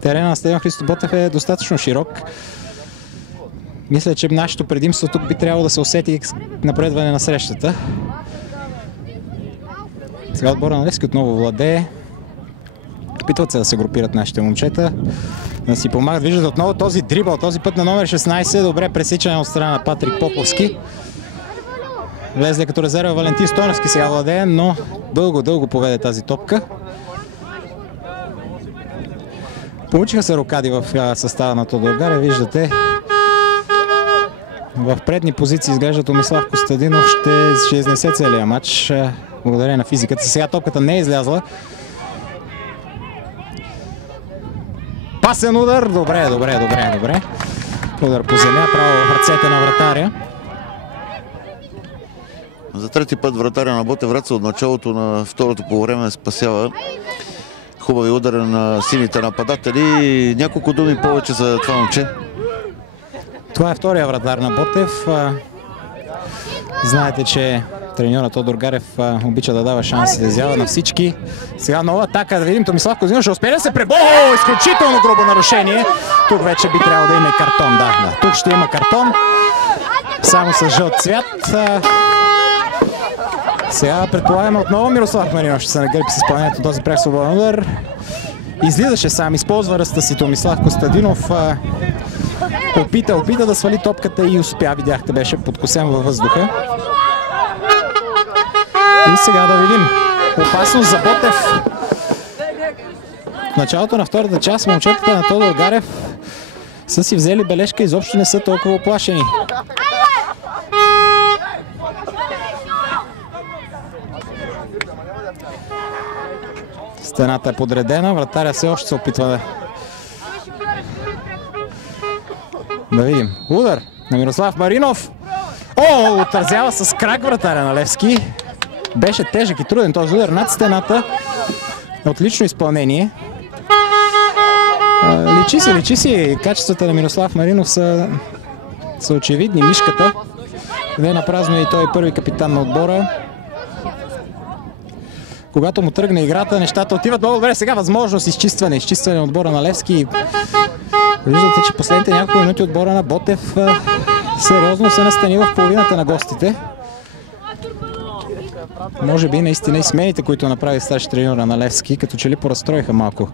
терена на стадион Христо Ботев е достатъчно широк. Мисля, че нашето предимство тук би трябвало да се усети напредване на срещата. Сега отбора на Левски отново владее. Опитват се да се групират нашите момчета, да си помагат. Виждат отново този дрибъл, този път на номер 16. Добре пресичане от страна на Патрик Поповски. Влезли като резерва Валентин Стойновски сега владее, но дълго поведе тази топка. Получиха се рокади в състава на Тодоргаре, виждате. В предни позиции изглежда Томислав Костадинов ще изнесе целия матч. Благодарение на физиката. Сега топката не е излязла. Пасен удар. Добре. Удар по земя, право в ръцете на вратаря. За трети път вратаря на Ботев Враца от началото на второто полувреме спасява хубави удари на сините нападатели. Няколко думи повече за това момче. Това е втория вратар на Ботев. Знаете, че треньорът Тодор Гарев обича да дава шанс да изява на всички. Сега нова атака, да видим Томислав Костадинов ще успее да се пребори. Изключително грубо нарушение. Тук вече би трябвало да има и картон. Да, тук ще има картон. Само с жълт цвят. Сега предполагаме отново Мирослав Маринов ще се нагърби с изпълнението този прях свободен удар. Излизаше сам, използва ръста си Томислав Костадинов. Опита да свали топката и успя. Видяхте, беше подкосен във въздуха. И сега да видим. Опасност за Ботев. В началото на втората част момчетата на Тодор Гарев са си взели бележка, изобщо не са толкова оплашени. Стената е подредена, вратаря все още се опитва да видим. Удар на Мирослав Маринов. Отразява с крак вратаря на Левски. Беше тежък и труден този удар над стената. Отлично изпълнение. Личи си. Качествата на Мирослав Маринов са очевидни. Мишката. Не напразно и той е първи капитан на отбора. Когато му тръгне играта, нещата отиват много добре. Сега възможност изчистване на отбора на Левски. Виждате, че последните няколко минути отбора на Ботев сериозно се настани в половината на гостите. Може би наистина и смените, които направи старши треньора на Левски, като че ли поразстроиха малко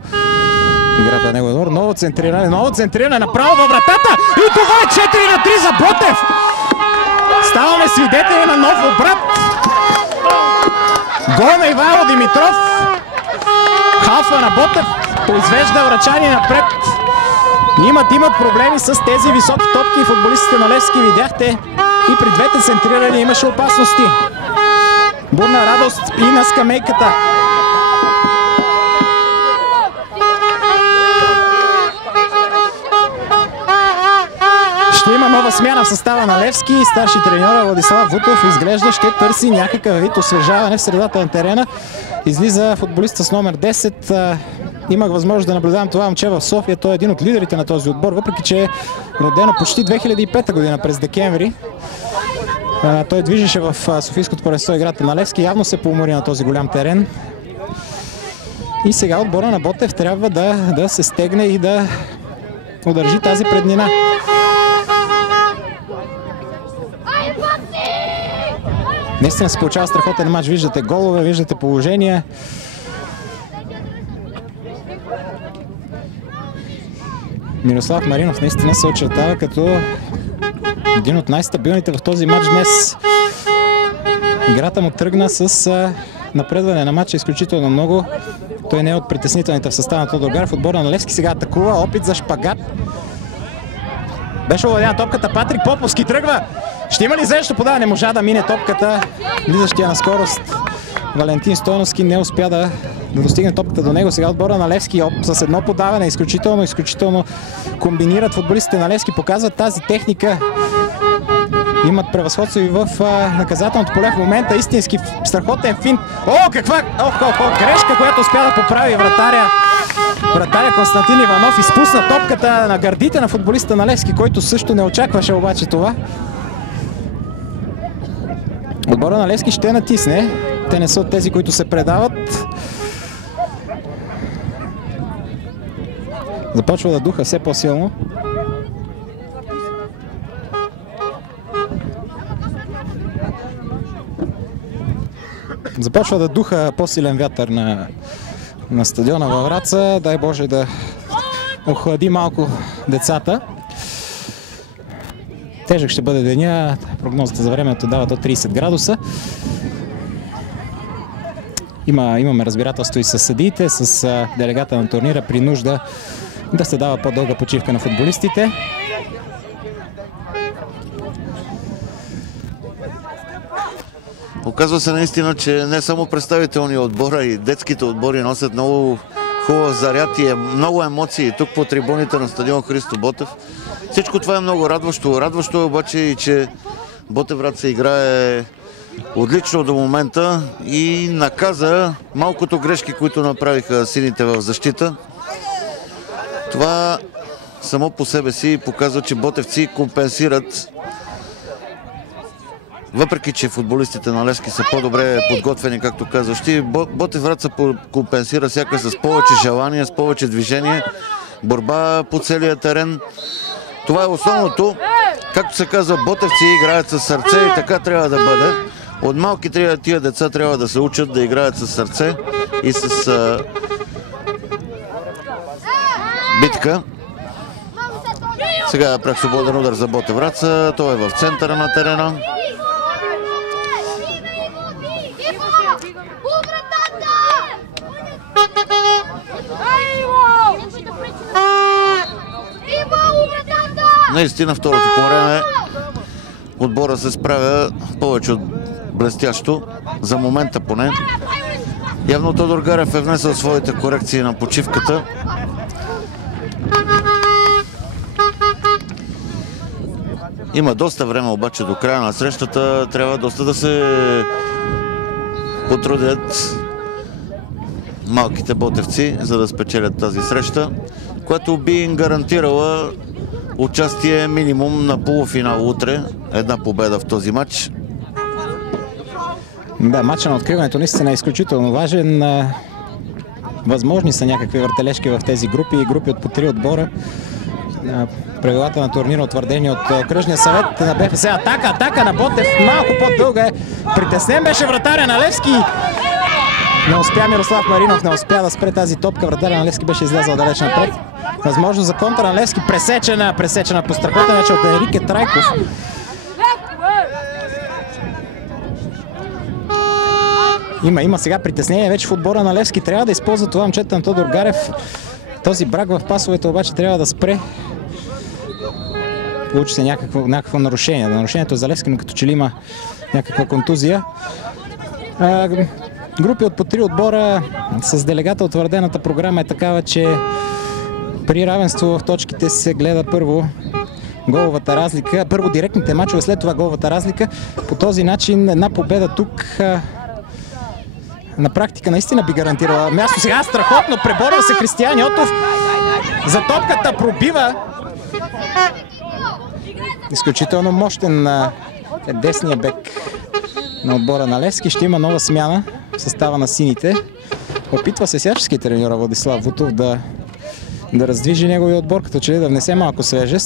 играта на неговия отбор. Ново центриране направо във вратата и това е 4-3 за Ботев! Ставаме свидетели на нов обрат. Гол на Ивайло Димитров. Халфа на Ботев произвежда врачани напред. Имат проблеми с тези високи топки и футболистите на Левски. Видяхте и при двете центрирания имаше опасности. Бурна радост и на скамейката. Ще има нова смяна в състава на Левски и старши треньора Владислав Вутов изглежда ще търси някакъв вид освежаване в средата на терена. Излиза футболиста с номер 10. Имах възможност да наблюдавам това момче в София. Той е един от лидерите на този отбор, въпреки че е родено почти 2005 година през декември. Той движеше в Софийското първенство играта на Левски. Явно се поумори на този голям терен. И сега отбора на Ботев трябва да се стегне и да удържи тази преднина. Наистина се получава страхотен мач. Виждате голове, виждате положения. Мирослав Маринов наистина се очертава като един от най-стабилните в този матч днес. Играта му тръгна с напредване на матча изключително много. Той не е от притеснителните в състава на Тодор Гарев. Отбора на Левски сега атакува. Опит за шпагат. Беше овладяна топката. Патрик Поповски тръгва. Ще има ли зрещу подаване? Не можа да мине топката. Влизащия на скорост Валентин Стойновски не успя да достигне топката до него. Сега отбора на Левски с едно подаване. Изключително комбинират футболистите на Левски. Показват тази техника. Имат превъзходство и в наказателното поле в момента. Истински страхотен финт. Каква грешка, която успя да поправи вратаря Константин Иванов. Изпусна топката на гърдите на футболиста на Левски, който също не очакваше обаче това. Отбора на Левски ще натисне. Те не са от тези, които се предават. Започва да духа все по-силно. Започва да духа по-силен вятър на стадиона във Враца. Дай Боже да охлади малко децата. Тежък ще бъде деня. Прогнозата за времето дава до 30 градуса. Имаме разбирателство и с съдиите, с делегата на турнира при нужда да се дава по-дълга почивка на футболистите. Оказва се наистина, че не само представителни отбора и детските отбори носят много хубав заряд и много емоции тук по трибуните на стадион Христо Ботев. Всичко това е много радващо. Радващо е обаче и, че Ботев Враца играе отлично до момента и наказа малкото грешки, които направиха сините в защита. Това само по себе си показва, че ботевци компенсират. Въпреки че футболистите на Левски са по-добре подготвени, както казваш ти, Ботев Враца компенсира сякаш с повече желание, с повече движение, борба по целия терен. Това е основното. Както се казва, ботевци играят със сърце и така трябва да бъде. От малки тия деца трябва да се учат да играят със сърце и с битка. Сега прах свободен удар за Ботев Враца. Той е в центъра на терена. Наистина второто по време отбора се справя повече от блестящо, за момента поне. Явно Тодор Гарев е внесъл своите корекции на почивката. Има доста време обаче до края на срещата. Трябва доста да се потрудят малките ботевци, за да спечелят тази среща, която би им гарантирала участие минимум на полуфинал утре. Една победа в този матч. Да, матчът на откриването наистина е изключително важен. Възможни са някакви въртележки в тези групи и групи от по 3 отбора. Правилата на турнира утвърдени от окръжния съвет на БФС. Атака на Ботев. Малко по-дълга е. Притеснен беше вратаря на Левски. Не успя Мирослав Маринов, не успя да спре тази топка. Вратаря на Левски беше излязъл далеч напред. Възможно за контра на Левски. Пресечена по страхотен вече от Енрике Трайков. Има сега притеснение вече в отбора на Левски. Трябва да използва това момчета на Тодор Гарев. Този брак в пасовете обаче трябва да спре. Получи се някакво нарушение. Нарушението за Левски, но като че ли има някаква контузия. Групи от по 3 отбора с делегата утвърдената програма е такава, че при равенство в точките се гледа първо головата разлика. Първо директните мачове, след това головата разлика. По този начин една победа тук на практика наистина би гарантирала място. Сега страхотно преборва се Кристиян Йотов. За топката пробива. Изключително мощен десния бек на отбора на Левски. Ще има нова смяна в състава на сините. Опитва се всячески треньора Владислав Вутов да раздвижи неговия отбор, като че ли да внесе малко свежест.